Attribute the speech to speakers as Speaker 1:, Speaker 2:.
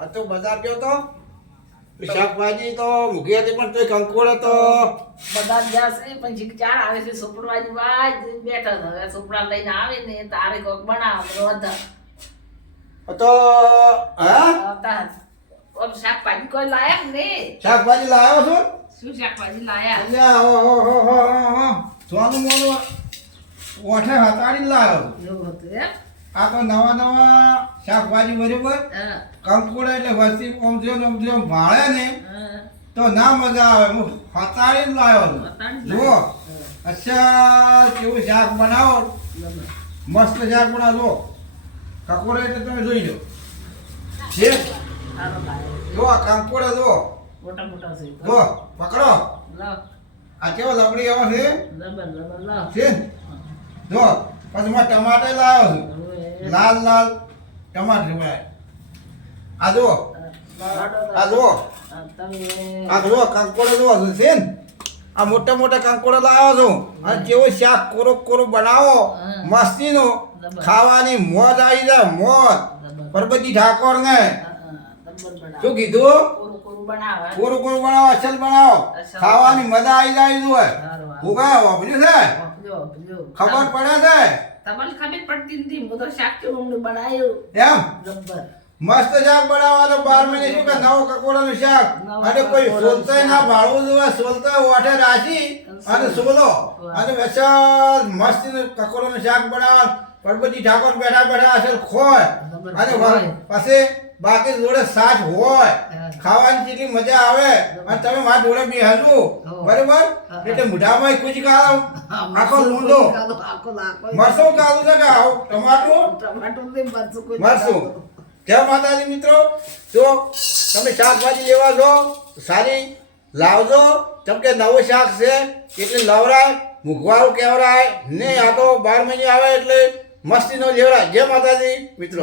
Speaker 1: આ તો બજાર ગયો તો. શાકભાજી તો મૂકી હતી પણ તે કંકોડે હતો.
Speaker 2: બધા ગયા છે પણ જીક ચાર આવે છે સુપરવાજી વાજ બેઠા છે. હવે સુપરા લઈને આવે ને તારે કોક બનાવ
Speaker 1: બધા તો હા?
Speaker 2: ઓમ શાકભાજી કોઈ લાયક ને
Speaker 1: શાકભાજી લાયો છો?
Speaker 2: શું શાકભાજી લાયા?
Speaker 1: અલ્યા હો હો હો હો હો હો. મોનું ઓઠે હતાડી લાયો.
Speaker 2: એવું હતું એમ?
Speaker 1: આ તો નવા નવા શાકભાજી બરોબર? કંકોડે એટલે વસ્તી ઓમજો ને ઓમજો ભાળે ને તો ના મજા આવે. હું હતાડીને લાવ્યો છું. જુઓ. અચ્છા કેવું શાક બનાવો? મસ્ત શાક બનાવો. કકોડા એટલે તમે જોઈ લો. છે? જો આ કંકોડા જો
Speaker 2: મોટા મોટા છે.
Speaker 1: જો પકડો. આ કેવો લબડી એવો છે? છે જો પછી મેં ટમાટર લાવ્યો છું. લાલ લાલ ટમાટર ભાઈ આ જુઓ. આ જુઓ.
Speaker 2: આ
Speaker 1: જુઓ કાંકોડા જુઓ છે ને? આ મોટા મોટા કાંકોડા લાવ્યો છો. અને કેવો શાક કોરો કોરો બનાવો. મસ્તીનો. ખાવાની મોજ આવી જાય મોજ. પરબતી ઠાકોર ને શું કીધું?
Speaker 2: કોરું કોરું બનાવે
Speaker 1: અસલ બનાવો. ખાવાની મજા આવી જાય
Speaker 2: સારું
Speaker 1: વાપર્યું છે? ખબર પડે
Speaker 2: તમને ખબર પડતી નથી હું તો શાક અમને બનાવ્યું
Speaker 1: એમ?
Speaker 2: જબ્બર.
Speaker 1: મસ્ત શાક બનાવવાનો બાર મહિને શું કે નવો કકોડાનું શાક? અને કોઈ સોલતાય ના
Speaker 2: ભાડવું
Speaker 1: ભાળવું સોલતો સોલતાય ઓઠે રાખી અને
Speaker 2: સોલો.
Speaker 1: અને વિશાલ મસ્ત કકોડાનું શાક બનાવવા. પરબતી ઠાકોર બેઠા બેઠા અસર ખોય. અને પછી બાકી જોડે સાચ હોય. ખાવાની. કેટલી મજા આવે. અને તમે મારા જોડે બી
Speaker 2: હો.
Speaker 1: બરાબર? એટલે મોઢામાં કુછ કાઢો આખો લૂંડો મરસો મરસું છે કે આવું? ટમાટું?
Speaker 2: ટમાટું
Speaker 1: મરસું જય માતાજી મિત્રો. જો તમે શાકભાજી લેવા જો સારી લાવજો. તમ કે નવું શાક છે એટલે લવરાય મૂકવાળું કહેવરાય ને આ તો બાર મહિને આવે એટલે મસ્તીનો લેવરાય જય માતાજી મિત્રો.